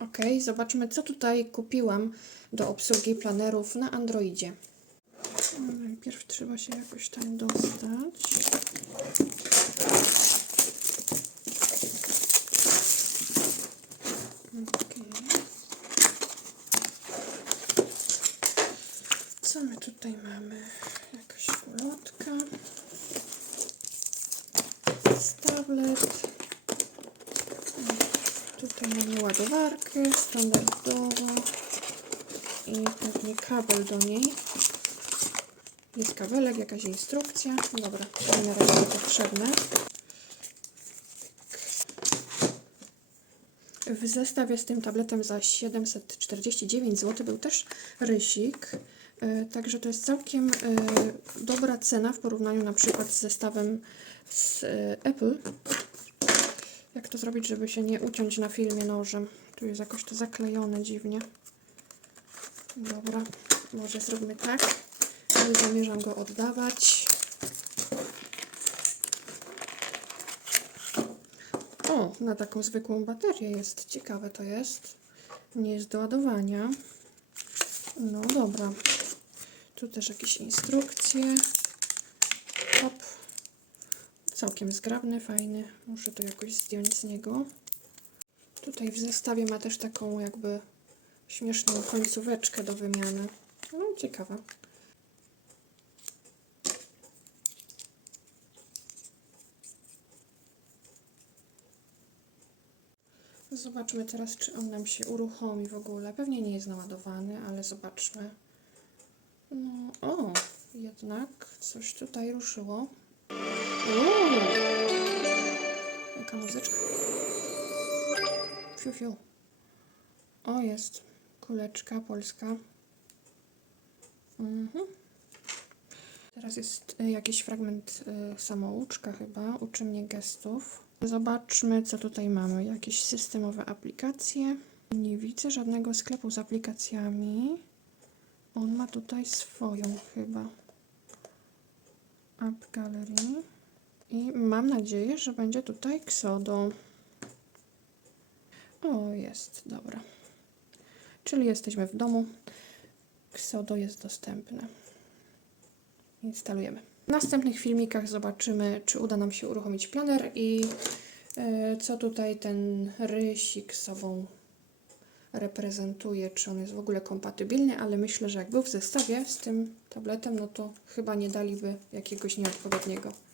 Ok, zobaczmy, co tutaj kupiłam do obsługi planerów na Androidzie. Najpierw trzeba się jakoś tam dostać. Co my tutaj mamy? Jakaś ulotka. Jest tablet. Tutaj mamy ładowarkę standardowo i pewnie kabel do niej. Jest kabelek, jakaś instrukcja. Dobra, na razie niepotrzebne. W zestawie z tym tabletem za 749 zł był też rysik. E, Także to jest całkiem e, dobra cena w porównaniu na przykład z zestawem z e, Apple. Jak to zrobić, żeby się nie uciąć na filmie nożem? Tu jest jakoś to zaklejone dziwnie. Dobra, może zróbmy tak. Nie zamierzam go oddawać. O, na taką zwykłą baterię jest. Ciekawe to jest. Nie jest do ładowania. No dobra. Tu też jakieś instrukcje. Całkiem zgrabny, fajny. Muszę to jakoś zdjąć z niego. Tutaj w zestawie ma też taką jakby śmieszną końcóweczkę do wymiany. No, ciekawa. Zobaczmy teraz, czy on nam się uruchomi w ogóle. Pewnie nie jest naładowany, ale zobaczmy. No, o, jednak coś tutaj ruszyło. Uuu, jaka muzyczka. Fiu, fiu. O, jest kuleczka polska. Mhm. Teraz jest y, jakiś fragment y, samouczka chyba. Uczy mnie gestów. Zobaczmy, co tutaj mamy. Jakieś systemowe aplikacje. Nie widzę żadnego sklepu z aplikacjami. On ma tutaj swoją chyba. App Gallery. I mam nadzieję, że będzie tutaj Xodo. O, jest, dobra. Czyli jesteśmy w domu. Xodo jest dostępne. Instalujemy. W następnych filmikach zobaczymy, czy uda nam się uruchomić planer i e, co tutaj ten rysik sobą reprezentuje, czy on jest w ogóle kompatybilny, ale myślę, że jak był w zestawie z tym tabletem, no to chyba nie daliby jakiegoś nieodpowiedniego